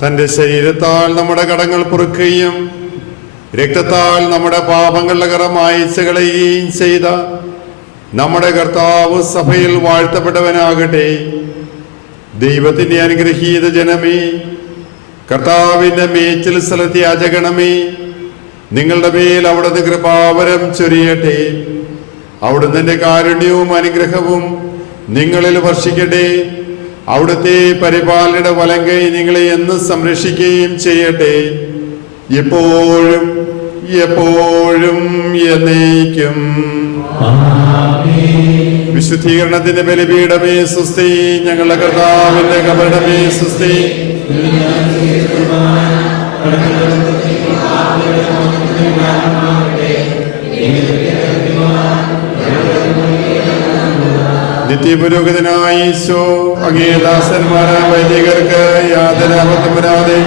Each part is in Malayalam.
തന്റെ ശരീരത്താൽ നമ്മുടെ കടങ്ങൾ പൊറുക്കുകയും രക്തത്താൽ നമ്മുടെ പാപങ്ങളുടെ കറ മായ്ച്ചു കളയുകയും ചെയ്ത നമ്മുടെ കർത്താവ് സഭയിൽ വാഴ്ത്തപ്പെട്ടവനാകട്ടെ. ദൈവത്തിന്റെ അനുഗ്രഹീത ജനമേ, കർത്താവിന്റെ മേച്ചിൽ സ്ഥലത്തെ യാചകണമേ, നിങ്ങളുടെ മേൽ അവിടുന്ന് കൃപാവരം ചൊരിയട്ടെ. അവിടുന്ന് കാരുണ്യവും അനുഗ്രഹവും നിങ്ങളിൽ വർഷിക്കട്ടെ. അവിടുത്തെ പരിപാലനയുടെ വലങ്കൈ നിങ്ങളെ എന്ന് സംരക്ഷിക്കുകയും ചെയ്യട്ടെ, എപ്പോഴും എപ്പോഴും എന്നേക്കും. വിശുദ്ധീകരണത്തിന്റെ ബലിപീഠമേ സുസ്തി, ഞങ്ങളുടെ കർത്താവിന്റെ കബറിടമേ സുസ്തി. നിത്യപുരോഹിതനായ ഈശോ, അങ്ങേ ദാസന്മാരായ വൈദികർക്ക് യാതൊരു ആപത്തും വരാതെ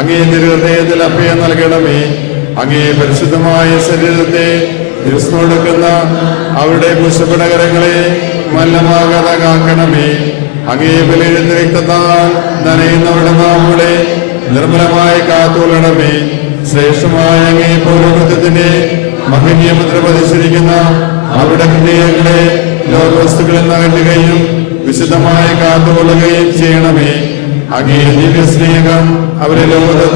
അങ്ങേ ഹൃദയത്തിൽ അഭയം നൽകണമേ. അങ്ങേ പരിശുദ്ധമായ ശരീരത്തെ കൊടുക്കുന്ന അവരുടെ പുഷ്പടകരങ്ങളെ മല്ലമാകാതെ കാക്കണമേ. അങ്ങേ ബലിയുടെ രക്തത്താൽ നനയുന്നവരുടെ നാവുകളെ നിർമ്മലമായി കാത്തുകൊള്ളണമേ. ശ്രേഷ്ഠമായ അങ്ങേ പൗരോഹിത്യത്തിന്റെ മഹനീയമുദ്ര പതിച്ചിരിക്കുന്ന അവരുടെ ഹൃദയങ്ങളെ ലോകവസ്തുക്കളിൽ നകറ്റുകയും വിശുദ്ധമായി കാത്തുകൊള്ളുകയും ചെയ്യണമേ. അങ്ങേ ദിവ്യ സ്നേഹം അവരെ ലോകത്തിൽ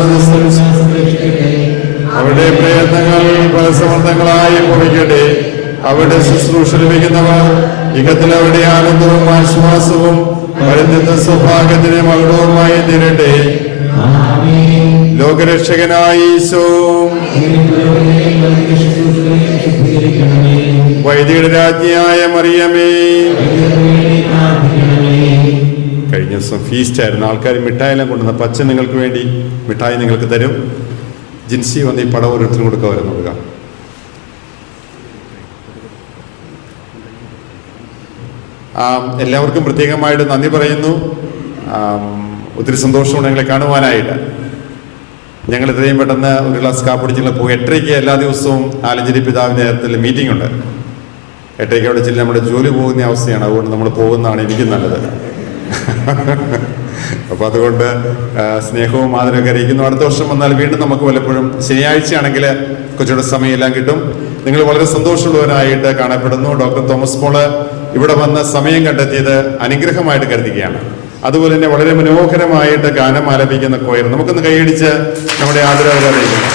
അവരുടെ പ്രയത്നങ്ങൾ ഫലസമർത്ഥങ്ങളായി ഭവിക്കട്ടെ. അവരുടെ ശുശ്രൂഷ ലഭിക്കുന്നവർ ഇകത്തിൽ അവരുടെ ആനന്ദവും ആശ്വാസവും വരുന്ന സൗഭാഗ്യത്തിന് മകുടവുമായി തീരട്ടെ. ലോകരക്ഷകനായ ഈശോ, വൈദികരുടെ രാജ്ഞിയായ മറിയമേ, കഴിഞ്ഞ ദിവസം ഫീസ്റ്റ് ആയിരുന്നു. ആൾക്കാർ മിഠായെല്ലാം കൊണ്ടുവന്ന പച്ച നിങ്ങൾക്ക് വേണ്ടി മിഠായി നിങ്ങൾക്ക് തരും. ജിൻസി വന്ന് ഈ പടം ഓരോരുത്തരും കൊടുക്കുക, വരെ നോക്കുക. എല്ലാവർക്കും പ്രത്യേകമായിട്ട് നന്ദി പറയുന്നു. ഒത്തിരി സന്തോഷമുണ്ട് ഞങ്ങളെ കാണുവാനായിട്ട്. ഞങ്ങൾ ഇത്രയും പെട്ടെന്ന് ഒരു ഗ്ലാസ് കാപ്പിടിച്ചില്ല പോകും. 8:30 എല്ലാ ദിവസവും ആലഞ്ചേരി പിതാവിൻ്റെ നേരത്തിൽ മീറ്റിംഗ് ഉണ്ട്. 8:30 അവിടെ ചെല്ലും. നമ്മുടെ ജോലി പോകുന്ന അവസ്ഥയാണ്. അതുകൊണ്ട് നമ്മൾ പോകുന്നതാണ് എനിക്ക് നല്ലത്. അപ്പോൾ അതുകൊണ്ട് സ്നേഹവും ആദരവൊക്കെ അറിയിക്കുന്നു. അടുത്ത വർഷം വന്നാൽ വീണ്ടും നമുക്ക് വല്ലപ്പോഴും ശനിയാഴ്ചയാണെങ്കിൽ കുറച്ചുകൂടെ സമയമെല്ലാം കിട്ടും. നിങ്ങൾ വളരെ സന്തോഷമുള്ളവരായിട്ട് കാണപ്പെടുന്നു. ഡോക്ടർ തോമസ് പോള് ഇവിടെ വന്ന് സമയം കണ്ടെത്തിയത് അനുഗ്രഹമായിട്ട് കരുതുകയാണ്. അതുപോലെ തന്നെ വളരെ മനോഹരമായിട്ട് ഗാനം ആലപിക്കുന്ന കൊയർ, നമുക്കൊന്ന് കൈയടിച്ച് നമ്മുടെ ആദരവ് അറിയിക്കുന്നു.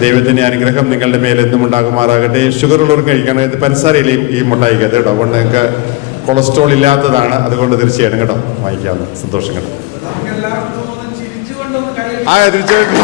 ദൈവത്തിന്റെ അനുഗ്രഹം നിങ്ങളുടെ മേൽ എന്നും ഉണ്ടാകുമാറാകട്ടെ. ഷുഗർ ഉള്ളവർക്ക് കഴിക്കാൻ പഞ്ചസാരയിലേയും ഈ മുട്ടായിക്കത് കേട്ടോ. അതുകൊണ്ട് നിങ്ങൾക്ക് കൊളസ്ട്രോൾ ഇല്ലാത്തതാണ്. അതുകൊണ്ട് തീർച്ചയായിട്ടും കേട്ടോ വാങ്ങിക്കാവുന്ന. സന്തോഷം കേട്ടോ. തീർച്ചയായിട്ടും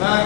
Nah,